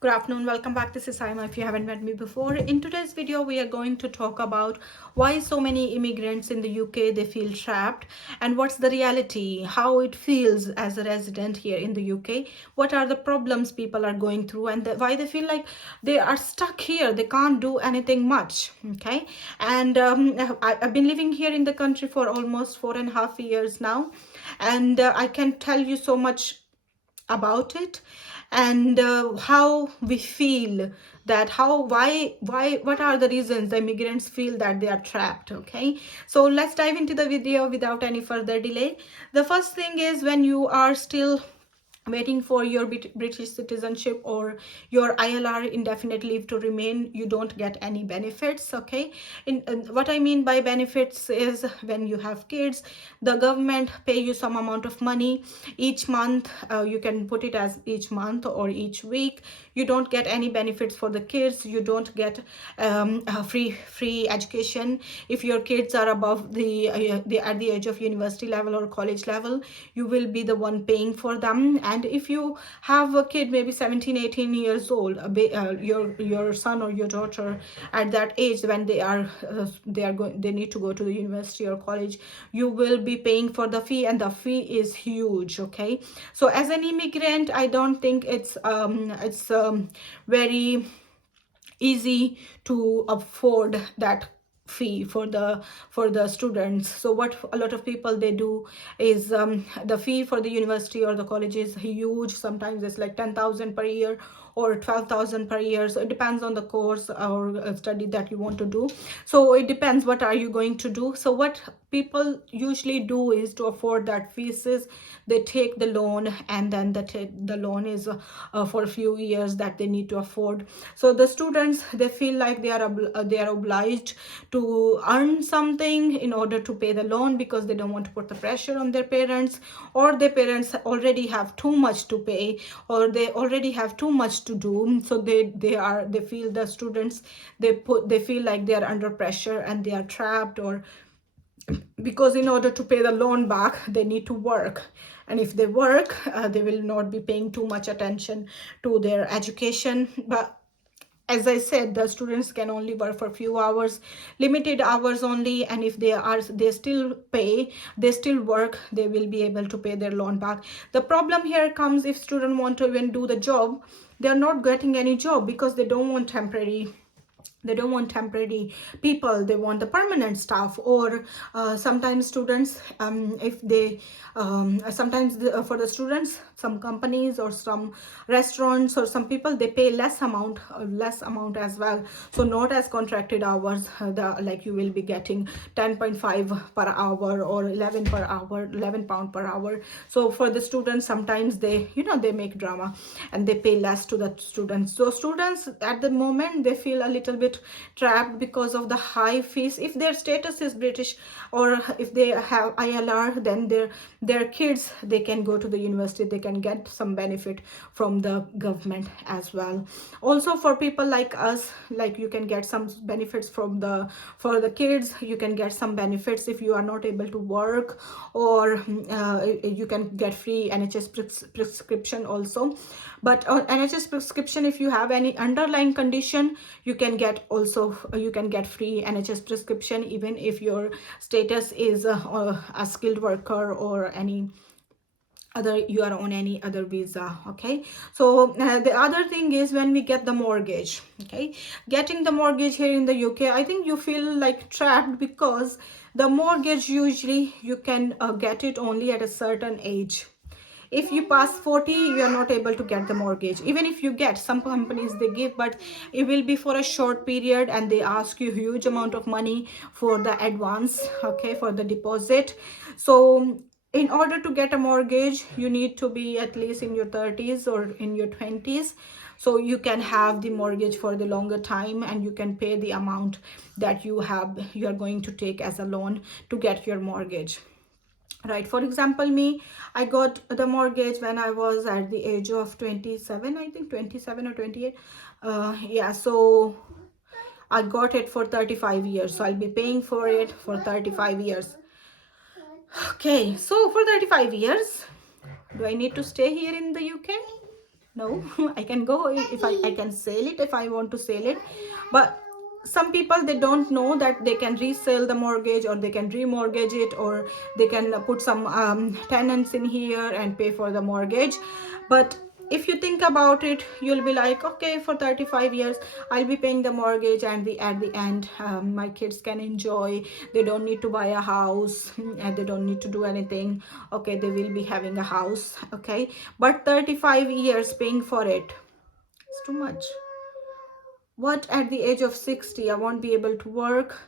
Good afternoon, welcome back. This is Saima. If you haven't met me before, in today's video we are going to talk about why so many immigrants in the UK they feel trapped, and what's the reality, how it feels as a resident here in the UK, what are the problems people are going through, and why they feel like they are stuck here, they can't do anything much. Okay, and I've been living here in the country for almost 4.5 years now, and I can tell you so much about it, and how we feel that how why what are the reasons the immigrants feel that they are trapped. Okay, so let's dive into the video without any further delay. The first thing is, when you are still waiting for your British citizenship or your ILR, indefinite leave to remain, you don't get any benefits. Okay, what I mean by benefits is, when you have kids, the government pay you some amount of money each month. You can put it as each month or each week. You don't get any benefits for the kids. You don't get free education. If your kids are above the at the age of university level or college level, you will be the one paying for them. And if you have a kid maybe 17-18 years old, your son or your daughter at that age, when they need to go to the university or college, you will be paying for the fee, and the fee is huge. Okay, so as an immigrant, I don't think it's very easy to afford that fee for the students. So what a lot of people they do is, the fee for the university or the college is huge. Sometimes it's like 10,000 per year or 12,000 per year, so it depends on the course or study that you want to do. So it depends what are you going to do. So what people usually do is, to afford that fees, is they take the loan, and then the loan is for a few years that they need to afford. So the students, they feel like they are obliged to earn something in order to pay the loan, because they don't want to put the pressure on their parents, or their parents already have too much to pay, or they already have too much to do. So they feel, the students, they feel like they are under pressure and they are trapped, or because in order to pay the loan back they need to work, and if they work, they will not be paying too much attention to their education. But as I said, the students can only work for a few hours, limited hours only, and if they still pay, they still work, they will be able to pay their loan back. The problem here comes, if students want to even do the job, they're not getting any job, because they don't want temporary people, they want the permanent staff. Or sometimes students, if they sometimes for the students, some companies or some restaurants or some people, they pay less amount as well. So not as contracted hours, like you will be getting 10.5 per hour or 11 per hour, 11 pound per hour. So for the students, sometimes they make drama and they pay less to the students. So students at the moment, they feel a little bit trapped because of the high fees. If their status is British, or if they have ILR, then their kids, they can go to the university, they can get some benefit from the government as well. Also for people like us, like you can get some benefits for the kids. You can get some benefits if you are not able to work, or you can get free NHS prescription also. But NHS prescription, if you have any underlying condition, you can get free NHS prescription, even if your status is a skilled worker or any other, you are on any other visa. Okay, so the other thing is, when we get the mortgage. Okay, getting the mortgage here in the UK, I think you feel like trapped, because the mortgage, usually you can get it only at a certain age. If you pass 40, you are not able to get the mortgage. Even if you get, some companies they give, but it will be for a short period, and they ask you huge amount of money for the advance. Okay, for the deposit. So in order to get a mortgage, you need to be at least in your 30s or in your 20s, so you can have the mortgage for the longer time, and you can pay the amount that you are going to take as a loan to get your mortgage. Right, for example, me, I got the mortgage when I was at the age of 27, I think 27 or 28. Yeah, so I got it for 35 years, so I'll be paying for it for 35 years. Okay, so for 35 years, do I need to stay here in the UK? No, I can go if I can sell it if I want to sell it. But some people, they don't know that they can resell the mortgage, or they can remortgage it, or they can put some tenants in here and pay for the mortgage. But if you think about it, you'll be like, okay, for 35 years I'll be paying the mortgage, and at the end, my kids can enjoy. They don't need to buy a house, and they don't need to do anything. Okay, they will be having a house. Okay, but 35 years paying for it, it's too much. What, at the age of 60 I won't be able to work,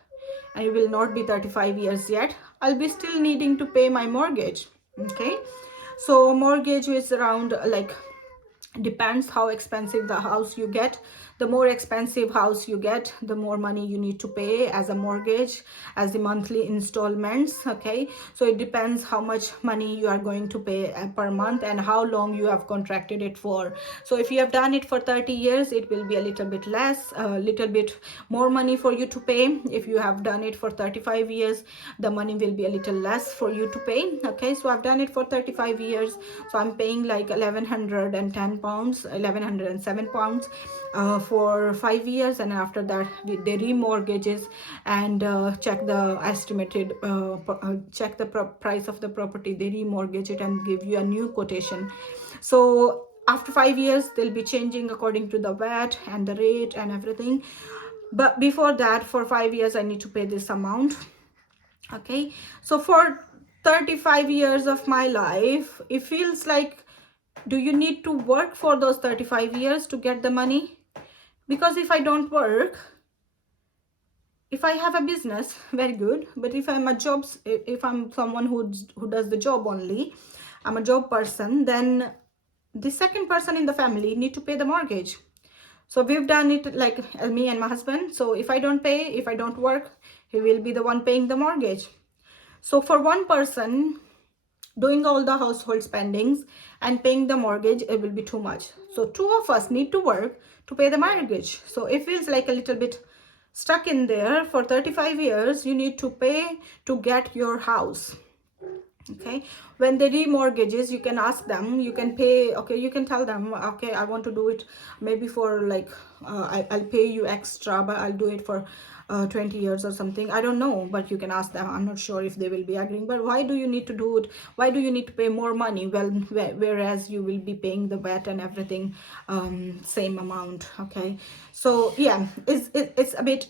and it will not be 35 years yet, I'll be still needing to pay my mortgage. Okay, so mortgage is around, like, depends how expensive the house you get. The more expensive house you get, the more money you need to pay as a mortgage, as the monthly installments. Okay, so it depends how much money you are going to pay per month, and how long you have contracted it for. So if you have done it for 30 years, it will be a little bit less, a little bit more money for you to pay. If you have done it for 35 years, the money will be a little less for you to pay. Okay, so I've done it for 35 years, so I'm paying like 1110 pounds, 1107 pounds for 5 years. And after that, they remortgages and check the estimated check the price of the property. They remortgage it and give you a new quotation. So after 5 years, they'll be changing according to the VAT and the rate and everything. But before that, for 5 years, I need to pay this amount. Okay, so for 35 years of my life, it feels like, do you need to work for those 35 years to get the money? Because if I don't work, if I have a business, very good. But if I'm if I'm someone who does the job only, I'm a job person, then the second person in the family need to pay the mortgage. So we've done it like me and my husband. So if I don't pay, if I don't work, he will be the one paying the mortgage. So for one person doing all the household spendings and paying the mortgage, it will be too much. So two of us need to work to pay the mortgage. So it feels like a little bit stuck in there. For 35 years, you need to pay to get your house. Okay, when they remortgages, you can ask them, you can pay. Okay, you can tell them, okay, I want to do it maybe for like I'll pay you extra, but I'll do it for 20 years or something. I don't know, but you can ask them. I'm not sure if they will be agreeing. But why do you need to do it? Why do you need to pay more money? Well, whereas you will be paying the VAT and everything same amount. Okay, so yeah, it's a bit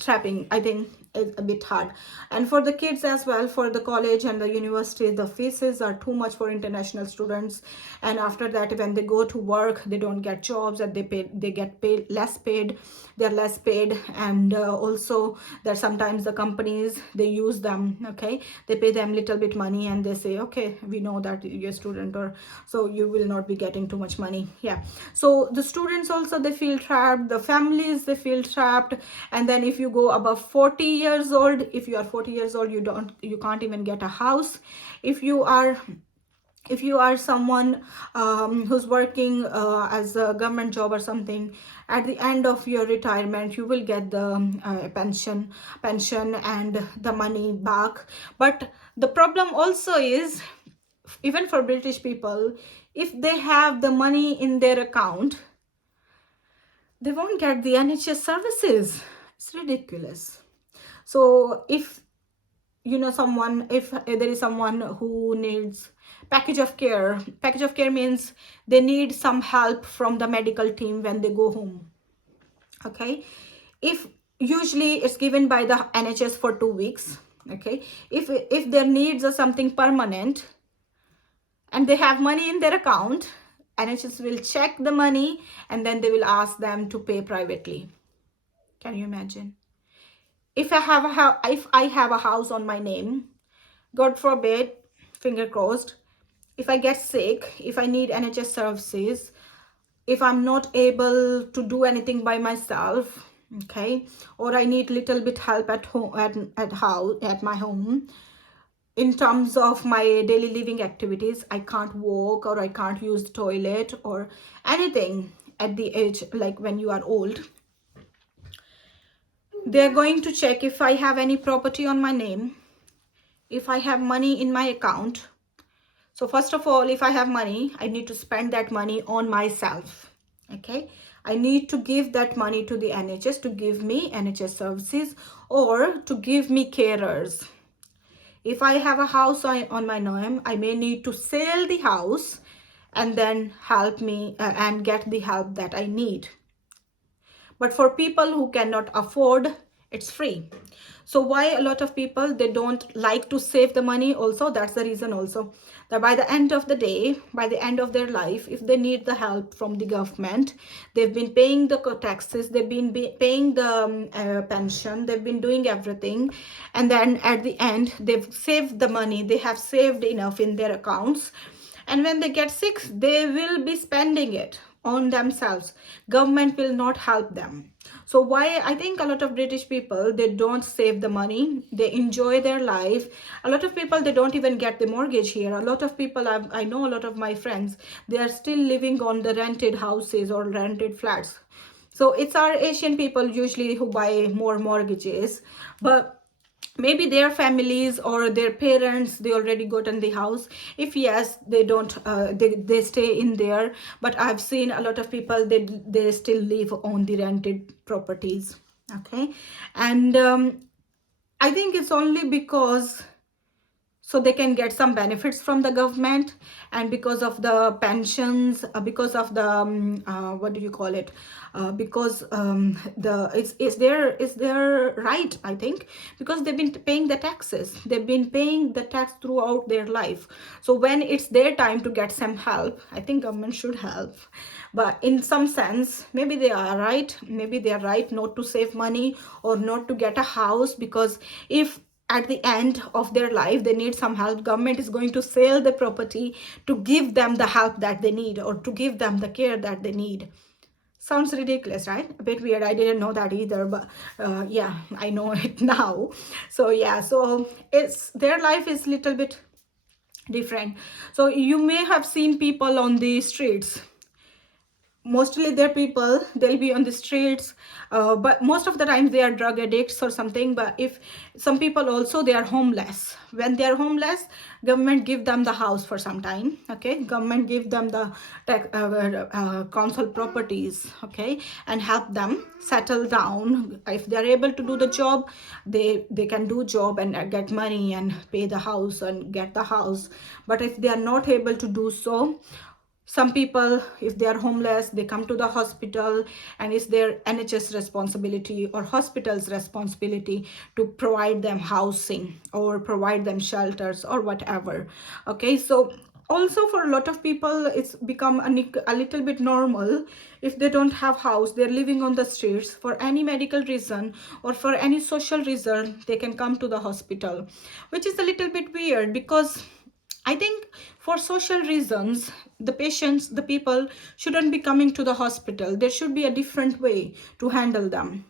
trapping. I think it's a bit hard. And for the kids as well, for the college and the university, the fees are too much for international students. And after that, when they go to work, they don't get jobs, and they get paid less paid. They're less paid. And also that sometimes the companies, they use them. Okay, they pay them little bit money, and they say, okay, we know that you're a student, or so you will not be getting too much money. Yeah, so the students also, they feel trapped. The families, they feel trapped. And then if you go above 40 years old, if you are 40 years old, you can't even get a house. If you are someone who's working as a government job or something, at the end of your retirement, you will get the pension and the money back. But the problem also is, even for British people, if they have the money in their account, they won't get the NHS services. It's ridiculous. So if someone, if there is someone who needs package of care means they need some help from the medical team when they go home. Okay, if usually it's given by the NHS for 2 weeks. Okay, if their needs are something permanent and they have money in their account, NHS will check the money, and then they will ask them to pay privately. Can you imagine? If I have a house on my name, God forbid, finger crossed, if I get sick, if I need NHS services, if I'm not able to do anything by myself, okay, or I need little bit help at home, at my home, in terms of my daily living activities, I can't walk, or I can't use the toilet or anything at the age, like when you are old, they're going to check if I have any property on my name, if I have money in my account. So first of all, if I have money, I need to spend that money on myself. Okay, I need to give that money to the NHS to give me NHS services or to give me carers. If I have a house on my name, I may need to sell the house and then help me and get the help that I need. But for people who cannot afford, it's free. So why a lot of people, they don't like to save the money also, that's the reason also, that by the end of the day, by the end of their life, if they need the help from the government, they've been paying the taxes, they've been paying the pension, they've been doing everything, and then at the end they've saved the money, they have saved enough in their accounts, and when they get sick, they will be spending it on themselves. Government will not help them. So why I think a lot of British people, they don't save the money, they enjoy their life. A lot of people, they don't even get the mortgage here. A lot of people, I know a lot of my friends, they are still living on the rented houses or rented flats. So it's our Asian people usually who buy more mortgages, but maybe their families or their parents, they already got in the house. If yes, they don't they stay in there, but I've seen a lot of people, they still live on the rented properties. Okay, and I think it's only because so they can get some benefits from the government, and because of the pensions, because of the what do you call it, because the it's their right, I think, because they've been paying the taxes, they've been paying the tax throughout their life. So when it's their time to get some help, I think government should help. But in some sense, maybe they are right, maybe they are right not to save money or not to get a house, because if at the end of their life they need some help, government is going to sell the property to give them the help that they need or to give them the care that they need. Sounds ridiculous, right? A bit weird. I didn't know that either, but yeah, I know it now. So yeah, so it's their life is little bit different. So you may have seen people on the streets. Mostly they're people, they'll be on the streets, but most of the time they are drug addicts or something. But if some people also, they are homeless. When they are homeless, government give them the house for some time. Okay, government give them the council properties, okay, and help them settle down. If they are able to do the job, they can do job and get money and pay the house and get the house. But if they are not able to do so, some people, if they are homeless, they come to the hospital, and it's their NHS responsibility or hospital's responsibility to provide them housing or provide them shelters or whatever. Okay, so also for a lot of people, it's become a little bit normal. If they don't have house, they're living on the streets for any medical reason or for any social reason, they can come to the hospital, which is a little bit weird, because I think for social reasons, the patients, the people shouldn't be coming to the hospital. There should be a different way to handle them,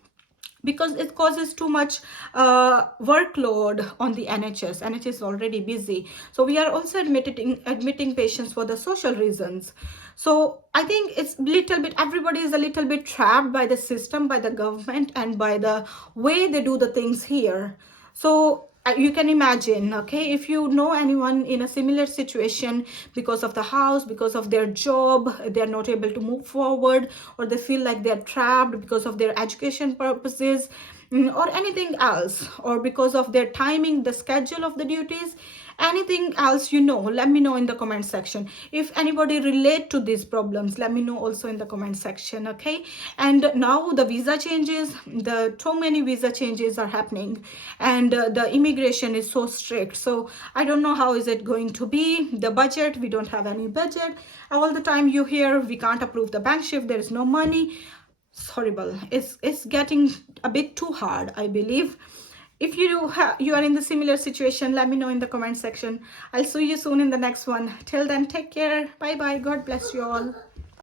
because it causes too much workload on the NHS. NHS is already busy. So we are also admitting patients for the social reasons. So I think it's little bit, everybody is a little bit trapped by the system, by the government, and by the way they do the things here. So you can imagine, okay, if you know anyone in a similar situation, because of the house, because of their job, they're not able to move forward, or they feel like they're trapped because of their education purposes, or anything else, or because of their timing, the schedule of the duties, anything else, let me know in the comment section. If anybody relate to these problems, let me know also in the comment section. Okay, and now the visa changes, the so many visa changes are happening, and the immigration is so strict. So I don't know how is it going to be. The budget, we don't have any budget. All the time you hear we can't approve the bank shift, there is no money. It's horrible. It's getting a bit too hard, I believe. If you are in the similar situation, let me know in the comment section. I'll see you soon in the next one. Till then, take care. Bye bye. God bless you all.